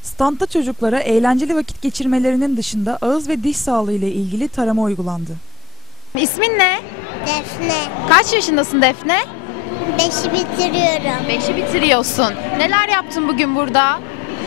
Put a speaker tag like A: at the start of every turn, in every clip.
A: Standta çocuklara eğlenceli vakit geçirmelerinin dışında ağız ve diş sağlığı ile ilgili tarama uygulandı.
B: İsmin ne?
C: Defne.
B: Kaç yaşındasın Defne?
C: 5'i bitiriyorum.
B: 5'i bitiriyorsun. Neler yaptın bugün burada?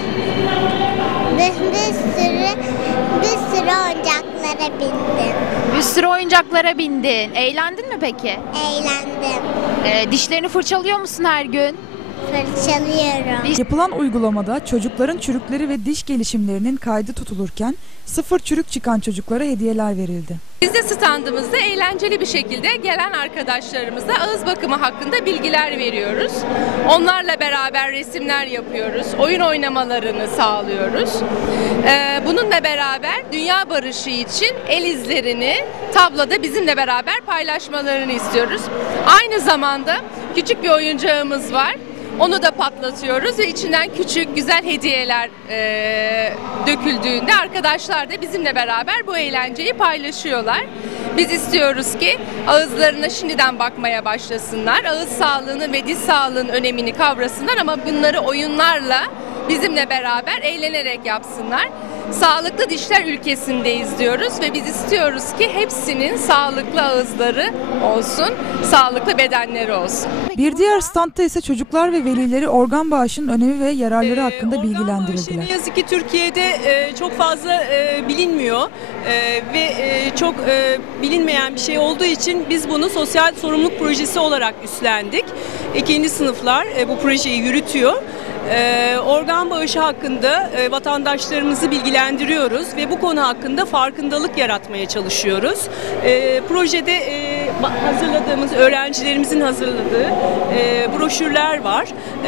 C: Bir sürü oyuncaklara bindim.
B: Bir sürü oyuncaklara bindin. Eğlendin mi peki?
C: Eğlendim.
B: Dişlerini fırçalıyor musun her gün?
C: Fırçalıyorum.
A: Yapılan uygulamada çocukların çürükleri ve diş gelişimlerinin kaydı tutulurken sıfır çürük çıkan çocuklara hediyeler verildi.
D: Biz de standımızda eğlenceli bir şekilde gelen arkadaşlarımıza ağız bakımı hakkında bilgiler veriyoruz. Onlarla beraber resimler yapıyoruz, oyun oynamalarını sağlıyoruz. Bununla beraber dünya barışı için el izlerini tabloda bizimle beraber paylaşmalarını istiyoruz. Aynı zamanda küçük bir oyuncağımız var. Onu da patlatıyoruz ve içinden küçük güzel hediyeler döküldüğünde arkadaşlar da bizimle beraber bu eğlenceyi paylaşıyorlar. Biz istiyoruz ki ağızlarına şimdiden bakmaya başlasınlar. Ağız sağlığını ve diş sağlığının önemini kavrasınlar ama bunları oyunlarla bizimle beraber eğlenerek yapsınlar. Sağlıklı dişler ülkesindeyiz diyoruz ve biz istiyoruz ki hepsinin sağlıklı ağızları olsun, sağlıklı bedenleri olsun.
A: Bir diğer standta ise çocuklar ve velileri organ bağışının önemi ve yararları hakkında bilgilendirildiler.
E: Ne yazık ki Türkiye'de çok fazla bilinmiyor ve çok bilinmeyen bir şey olduğu için biz bunu sosyal sorumluluk projesi olarak üstlendik. 2. sınıflar bu projeyi yürütüyor. Organ bağışı hakkında vatandaşlarımızı bilgilendiriyoruz ve bu konu hakkında farkındalık yaratmaya çalışıyoruz. Projede hazırladığımız, öğrencilerimizin hazırladığı broşürler var.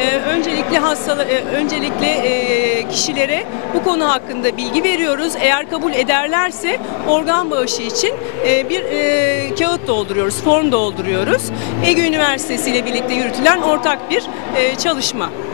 E: Öncelikle kişilere bu konu hakkında bilgi veriyoruz. Eğer kabul ederlerse organ bağışı için bir kağıt dolduruyoruz, form dolduruyoruz. Ege Üniversitesi ile birlikte yürütülen ortak bir çalışma.